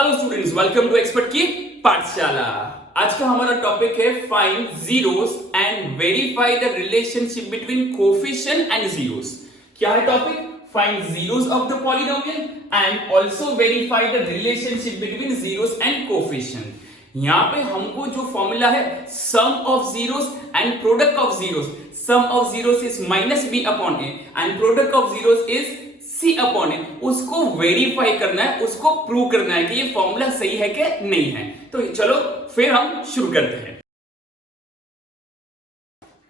Hello students, welcome to expert की पाठशाला। आज का हमारा टॉपिक है find zeros and verify the relationship between coefficient and zeros. क्या है topic? Find zeros of the polynomial and also verify the relationship between zeros and coefficient. यहां पे हमको जो फॉर्मूला है sum of zeros and product of zeros, sum of zeros is minus B upon A and product of zeros is C upon A, उसको verify करना है, उसको prove करना है कि ये फॉर्मूला सही है कि नहीं है। तो चलो फिर हम शुरू करते हैं।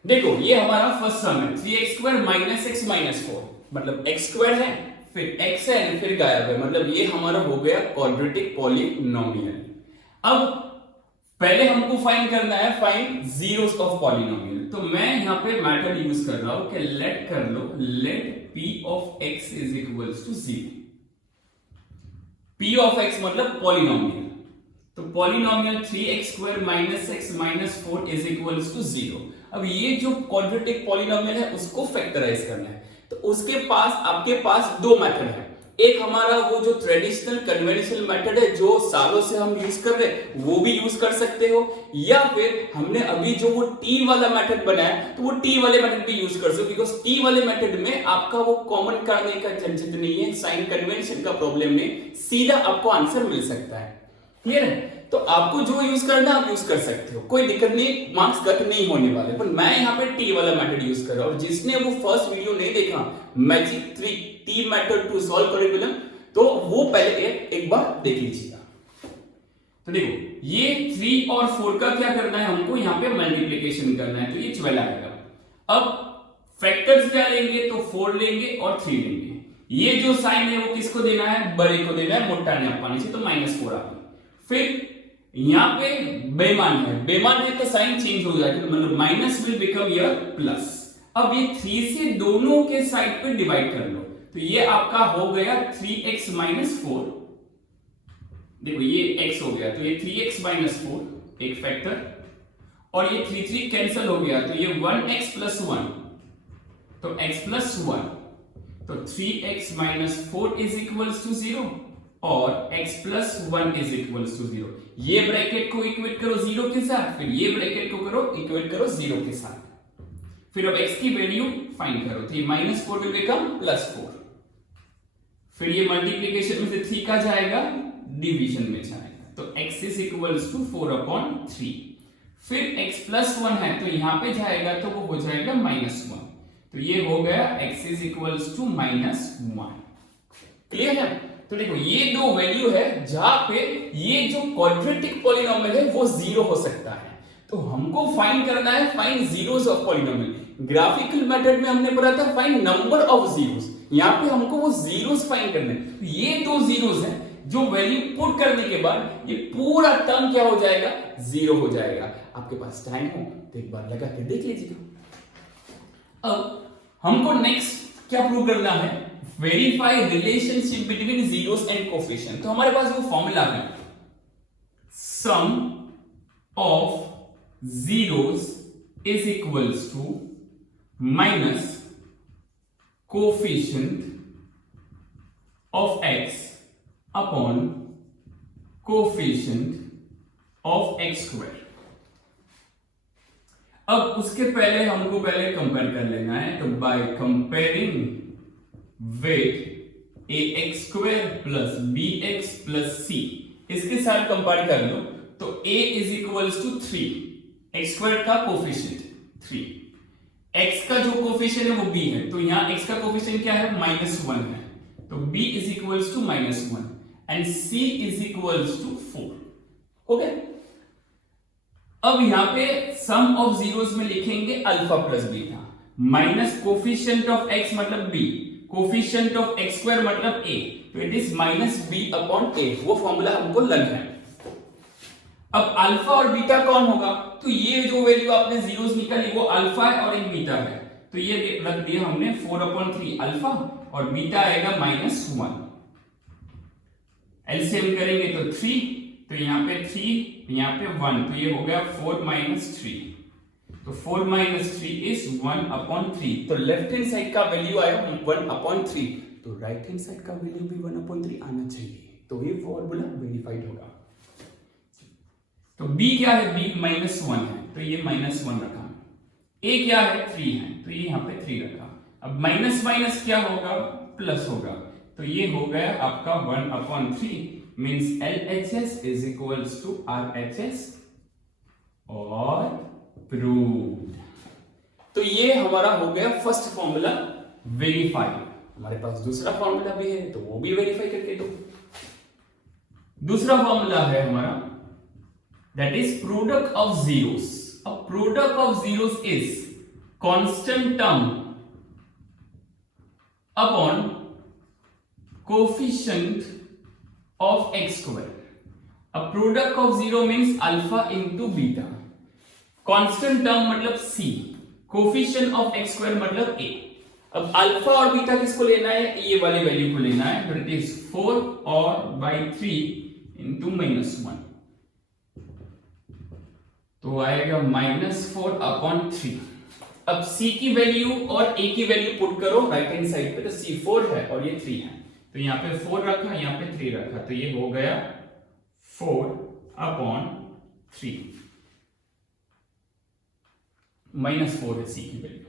देखो ये हमारा फर्स्ट सम है 3x² माइनस एक्स माइनस 4, मतलब x² है फिर x है फिर गायब है, मतलब ये हमारा हो गया क्वाड्रेटिक पॉलिनोमियल। अब पहले हमको फाइंड करना है फाइंड जीरोस ऑफ पॉलिनोमियल। तो मैं यहां पे मेथड यूज कर रहा हूं कि लेट कर लो, let p of x is equals to 0। p of x मतलब पॉलिनोमियल, तो polynomial 3x² minus x minus 4 is equals to 0। अब ये जो क्वाड्रेटिक पॉलिनोमियल है उसको फैक्टराइज करना है, तो उसके पास आपके पास दो मेथड है। एक हमारा वो जो ट्रेडिशनल कन्वेंशनल मेथड है जो सालों से हम यूज कर रहे हैं वो भी यूज कर सकते हो, या फिर हमने अभी जो वो टी वाला मेथड बनाया तो वो टी वाले मेथड भी यूज कर सकते हो, बिकॉज टी वाले मेथड में आपका वो कॉमन करने का झंझट नहीं है, साइन कन्वेंशन का प्रॉब्लम नहीं, सीधा आपको आंसर मिल सकता है। क्लियर है? तो आपको जो यूज करना है आप यूज कर सकते हो, कोई दिक्कत नहीं, मार्क्स कट नहीं होने वाले। पर मैं यहाँ पे टी वाला मेथड यूज कर रहा हूं, और जिसने वो फर्स्ट वीडियो नहीं देखा magic 3 T method to solve curriculum, तो वो पहले एक बार देख लीजिएगा। तो देखो ये 3 और 4 का क्या करना है, हमको यहाँ पे मल्टीप्लीकेशन करना है, तो ये 12 आएगा। अब फैक्टर्स क्या लेंगे, तो 4 लेंगे और 3 लेंगे। ये जो साइन है वो किसको देना है, बड़े को देना है, मोटा ने पानी से, तो -4 आ गई। फिर यहां पे बेमान है तो साइन चेंज हो जाएगा, मतलब minus will become your plus. अब ये 3 से दोनों के साइड पे डिवाइड कर लो, तो ये आपका हो गया 3x माइनस 4। देखो ये x हो गया, तो ये 3x माइनस 4 एक फैक्टर, और ये 3 कैंसिल हो गया, तो ये 1x प्लस 1, तो x प्लस 1, तो 3x minus 4 is equals to 0 और x plus 1 is equals to 0। ये ब्रैकेट को इक्वेट करो 0 के साथ, फिर ये ब्रैकेट को करो इक्वेट करो 0 के साथ, फिर अब x की वैल्यू फाइंड करो, तो ये -4 विल बिकम +4। फिर ये मल्टीप्लिकेशन में से 3 का जाएगा डिवीजन में जाएगा, तो x इज इक्वल्स टू 4/3। फिर x प्लस 1 है तो यहां पे जाएगा तो वो हो जाएगा -1, तो ये हो गया x is equals to -1। Clear है? तो देखो ये दो वैल्यू है जहां पे ये जो क्वाड्रेटिक पॉलिनोमियल है वो 0 हो सकता है, तो हमको फाइंड करना है find zeros of polynomial. Graphical method में हमने पढ़ा था फाइंड नंबर ऑफ जीरोस, यहां पे हमको वो जीरोस फाइंड करने। तो ये दो जीरोस हैं जो वैल्यू पुट करने के बाद ये पूरा टर्म क्या हो जाएगा, 0 हो जाएगा। आपके पास टाइम हो तो एक बार लगा के देख लीजिएगा। अब हमको नेक्स्ट क्या प्रूव करना है, verify relationship between zeros and coefficient. तो हमारे पास वो फॉर्मूला है sum of zeros is equals to minus coefficient of x upon coefficient of x²। अब उसके पहले हमको पहले कंपेयर कर लेना है, तो by comparing with ax² plus bx plus c, इसके साथ कंपेयर कर लो, तो a is equals to 3, x² का कोफिशिएंट 3, x का जो कोफिशिएंट है वो b है, तो यहां x का कोफिशिएंट क्या है, -1 है, तो b is equals to -1 and c is equals to 4। हो गया? अब यहां पे सम ऑफ जीरोस में लिखेंगे alpha plus beta, minus coefficient of x मतलब b, कोफिशिएंट ऑफ x² मतलब a, तो इट इज -b/a, वो फॉर्मूला हमको लगना है। अब अल्फा और बीटा कौन होगा, तो ये जो वैल्यू आपने जीरोस निकाली वो अल्फा है और एक बीटा है, तो ये रख दिया हमने 4/3 अल्फा और बीटा आएगा -1। एलसीएम करेंगे तो 3, तो यहाँ पे 3 यहाँ पे 1, तो ये हो गया 4 - 3, तो 4 - 3 इज 1/3, तो लेफ्ट हैंड साइड का वैल्यू आया 1/3, तो राइट हैंड साइड का वैल्यू भी 1/3 आना चाहिए। तो ये फॉर्मूला वेरीफाइड होगा। तो b क्या है, b -1 है तो ये -1 रखा, a क्या है 3 है तो ये यहाँ पे 3 रखा। अब माइनस माइनस क्या होगा, प्लस होगा, तो ये हो गया आपका 1/3 means LHS is equals to RHS और प्रूव्ड। तो ये हमारा हो गया फर्स्ट फॉर्मूला वेरीफाइड। हमारे पास दूसरा फॉर्मूला भी है तो वो भी वेरीफाई करके दो। दूसरा फॉर्मूला है हमारा that is product of zeros. A product of zeros is constant term upon coefficient of x square. A product of zero means alpha into beta. Constant term मतलब c, coefficient of x square मतलब a. अब alpha और beta किसको लेना है, ये वाले value को लेना है, तो इट इज 4 और by 3 into -1, तो आएगा -4/3। अब c की वैल्यू और a की वैल्यू पुट करो राइट हैंड साइड पे, तो c 4 है और ये 3 है, तो यहाँ पे 4 रखा, यहाँ पे 3 रखा, तो ये हो गया 4/3 -4 है c की वैल्यू,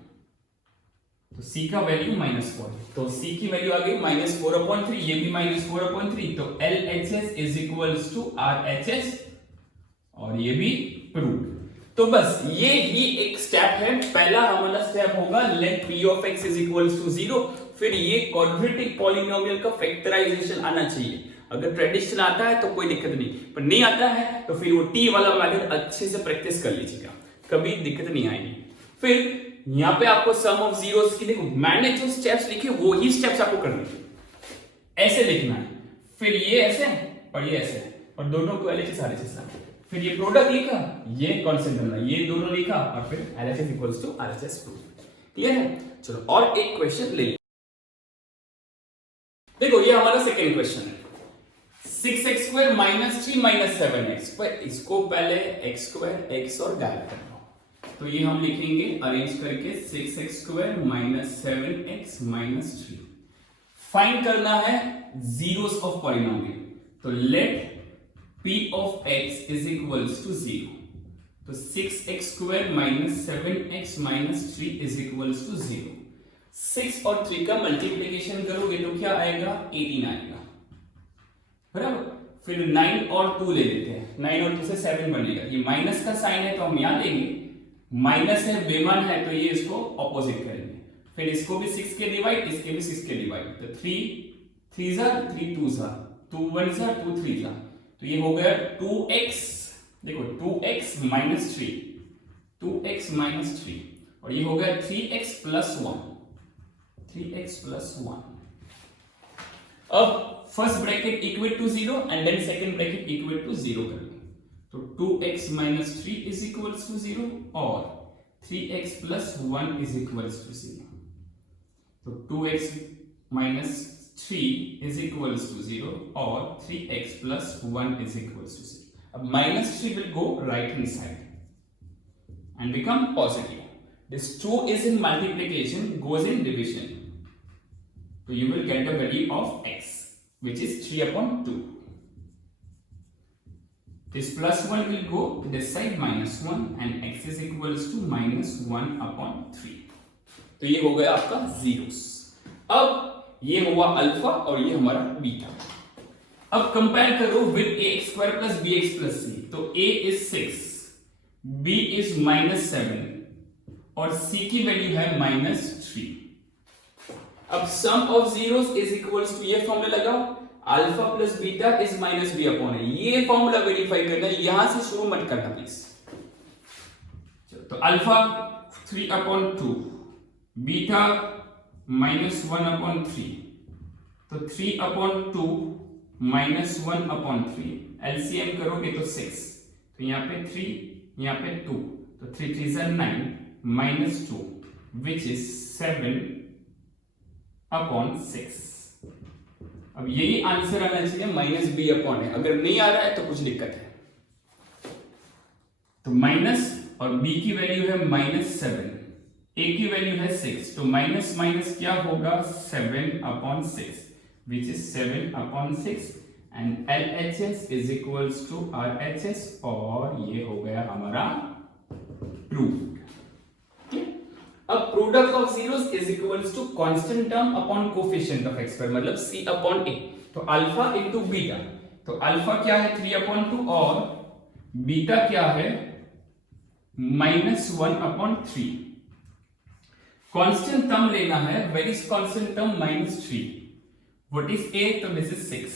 तो c का वैल्यू -4, तो c की वैल्यू आ गई -4/3, ये भी -4/3, तो LHS is equals to RHS और ये भी प्रूव। तो बस ये ही एक स्टेप है। पहला हमारा स्टेप होगा let p of x is equals to 0, फिर ये क्वाड्रेटिक पॉलिनोमियल का फैक्टराइजेशन आना चाहिए। अगर ट्रेडिशन आता है तो कोई दिक्कत नहीं, पर नहीं आता है तो फिर वो t वाला मेथड अच्छे से प्रैक्टिस कर लीजिएगा, कभी दिक्कत नहीं आएगी। फिर यहाँ पे आपको सम ऑफ जीरोस की, देखो मैंने जो स्टेप्स लिखे वो ही स्टेप्स आपको करने हैं, ऐसे लिखना है, फिर ये ऐसे और ये ऐसे, और दोनों को LHS RHS लाना, फिर ये प्रोडक्ट लिखा, ये कांस्टेंट करना, ये दोनों लिखा, और फिर LHS equals to RHS prove. Clear है? चलो और एक क्वेश्चन ले, देखो ये हमारा सेकेंड क्वेश्चन है, 6x स्क्वायर -3 7x, पर इसको पहले x स्क्वायर x और गायब करना, तो ये हम लिखेंगे अरेंज करके 6x स्क्वायर -7x -3। फाइंड करना है जीरोस ऑफ पॉलिनोमियल, तो late p of x is equals to 0, तो 6x square -7x -3 is equals to 0। 6 और 3 का मल्टीप्लिकेशन करोगे तो क्या आएगा, 18 आएगा, बराबर। फिर 9 और 2 ले लेते हैं, 9 और 2 से 7 बनेगा, ये माइनस का साइन है तो हम यहां लेंगे, माइनस है बेमान है तो ये इसको ऑपोजिट करेंगे, फिर इसको भी 6 के डिवाइड, इसके भी 6 के डिवाइड, तो 3 3 3 2 2 1 2 3 तो ये हो गया 2x, देखो 2x -3, 2x -3, और ये हो गया 3x + 1, 3x + 1। अब first bracket equal to 0 and then second bracket equal to 0 करेंगे, तो 2x -3 इज इक्वल्स टू 0 और 3x + 1 इज इक्वल्स टू 0, तो 2x -3 is equals to 0 or 3x + 1 is equals to 0. अब -3 will go right hand side and become positive. This 2 is in multiplication, goes in division. So you will get the value of x, which is 3/2. This +1 will go this side -1 and x is equals to -1/3. तो ये हो गया आपका zeros. अब ये हुआ alpha और ये हमारा बीटा। अब कंपेयर करो with ax square plus bx plus c, तो a इज 6, b इज -7 और c की वैल्यू है -3। अब sum of zeros is equals to, ये फॉर्मूला लगाओ, alpha plus beta is -b/a, ये फॉर्मूला वेरीफाई करना है, यहां से शुरू मत करना प्लीज। तो अल्फा 3/2, बीटा -1/3, तो 3/2 -1/3, एलसीएम करोगे तो 6, तो यहाँ पे 3, यहाँ पे 2, तो 3 3 is 9 -2 which is 7/6। अब यही आंसर आना चाहिए -b/a, अगर नहीं आ रहा है तो कुछ दिक्कत है। तो माइनस और b की वैल्यू है -7, a की वैल्यू है 6, तो माइनस क्या होगा 7/6 which is 7/6 and LHS is equals to RHS, और ये हो गया हमारा प्रूव्ड। अब product of zeros is equals to constant term upon coefficient of x square, मतलब c अपॉन a। तो अल्फा इंटू बीटा, तो अल्फा क्या है 3/2 और बीटा क्या है -1/3। कांस्टेंट टर्म लेना है, where is constant term -3, what is a, तो दिस इज 6।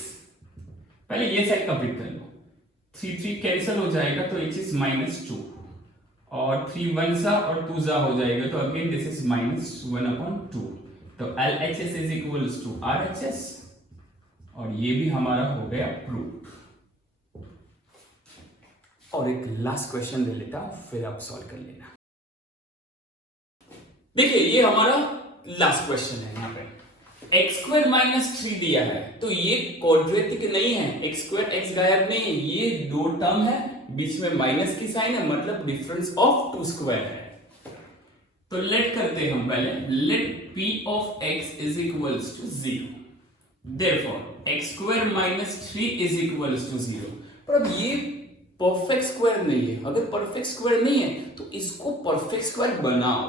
पहले ये साइड कंप्लीट कर लो, 3 कैंसिल हो जाएगा तो ये चीज -2, और 3 1 सा और 2 सा हो जाएगा, तो अगेन दिस इज -1/2। तो LHS is equals to RHS, और ये भी हमारा हो गया प्रूफ। और एक लास्ट क्वेश्चन ले लेता हूं, फिर आप सॉल्व कर लेना। देखिए ये हमारा लास्ट क्वेश्चन है। यहाँ पे x² -3 दिया है, तो ये क्वाड्रेटिक नहीं है, x² x गायब नहीं है, ये दो टर्म है, बीच में माइनस की साइन है, मतलब डिफरेंस ऑफ 2 स्क्वायर है। तो लेट करते हैं हम पहले, let p of x is equals to 0, therefore x² -3 is equals to 0। पर अब ये परफेक्ट स्क्वायर नहीं है, अगर परफेक्ट स्क्वायर नहीं है तो इसको परफेक्ट स्क्वायर बनाओ।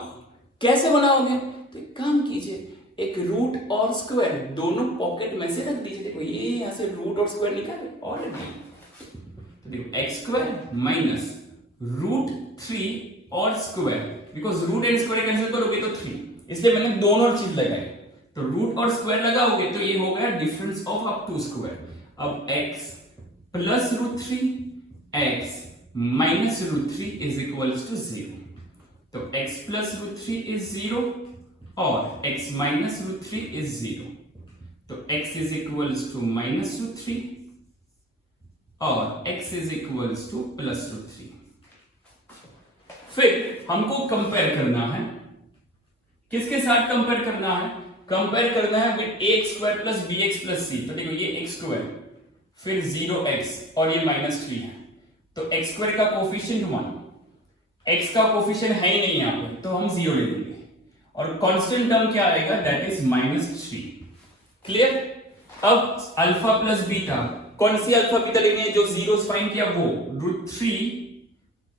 कैसे बनाओगे? तो एक काम कीजिए, एक रूट और स्क्वायर दोनों पॉकेट में से रख दीजिए। देखो ये यहां से रूट और स्क्वायर निकाले और रख दीजिए, तो देखो x² माइनस √3 और square, because root and square cancel करोगे तो 3, इसलिए मैंने दोनों चीज लगाई। तो रूट और स्क्वायर लगाओगे तो ये हो गया difference of up to square. अब x plus √3 x minus √3 is equals to 0। तो x प्लस √3 इज 0 और x माइनस √3 इज 0। तो x is equals to minus √3 और x is equals to plus √3। फिर हमको कंपेयर करना है, किसके साथ कंपेयर करना है? कंपेयर करना है with ax² plus bx plus c। तो देखो ये x², फिर 0x और ये -3 है, तो x² का कोफिशिएंट 1, x का कोफिशिएंट है ही नहीं यहां पे, तो हम 0 ले लेंगे, और कांस्टेंट टर्म क्या आएगा, दैट इज -3। क्लियर? अब अल्फा प्लस बीटा, कौन सी अल्फा बीटा लेनी है? जो जीरोस फाइंड किया वो, √3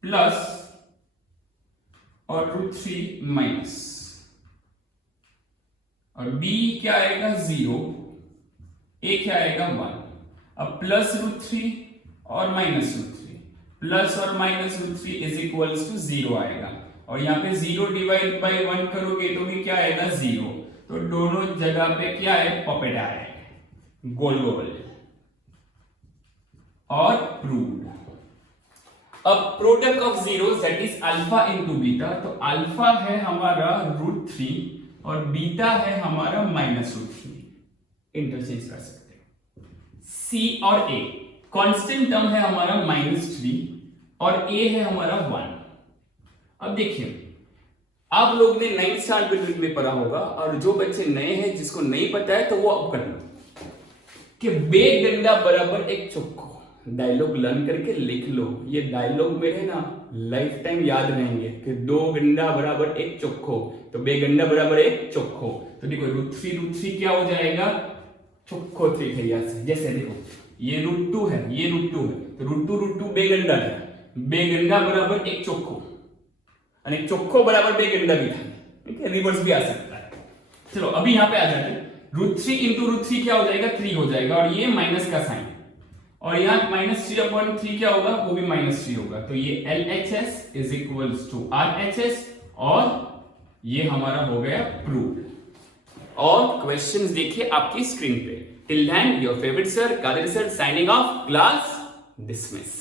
प्लस और √3 माइनस, और b क्या आएगा 0, a क्या आएगा 1। अब प्लस √3 और माइनस √3, प्लस और माइनस √3 इज इक्वल्स टू 0 आएगा, और यहाँ पे 0 डिवाइड बाय 1 करोगे तो भी क्या आएगा 0। तो दोनों जगह पे क्या है, पपेट आएगा, गोल गोल, और प्रूव्ड। अब product of zeros that is alpha into beta, तो अल्फा है हमारा √3 और बीटा है हमारा -√3, इंटरचेंज कर सकते हैं। c और a कांस्टेंट टर्म है हमारा -3 और a है हमारा 1। अब देखिए, आप लोग ने 9th स्टैंडर्ड में पढ़ा होगा, और जो बच्चे नए हैं जिसको नहीं पता है तो वो अब कर लो, कि बे गंडा बराबर एक चोखो। डायलॉग लर्न करके लिख लो, ये डायलॉग मेरे ना लाइफ टाइम याद रहेंगे, कि 2 गंडा बराबर एक चोखो, तो बे गंडा बराबर एक चोखो। तो देखो √3 क्या हो जाएगा, चोखो 3 भैया से। जैसे देखो ये √2 है, ये √2 है, तो √2 बेगंडा है, बेगंडा बराबर एक चोखो, और एक चोखो बराबर बेगंडा भी था, ठीक है, रिवर्स भी आ सकता है। चलो अभी यहां पे आ जाते हैं, √3 इंटू √3 क्या हो जाएगा, 3 हो जाएगा, और ये माइनस का साइन, और यहाँ -3/3 क्या होगा, वो भी -3 होगा। तो ये LHS is equals to RHS, और ये हमारा हो गया प्रूव्ड। और क्वेश्चंस देखिए आपकी स्क्रीन पे। Till then your favourite sir Qadir sir signing off, class dismiss.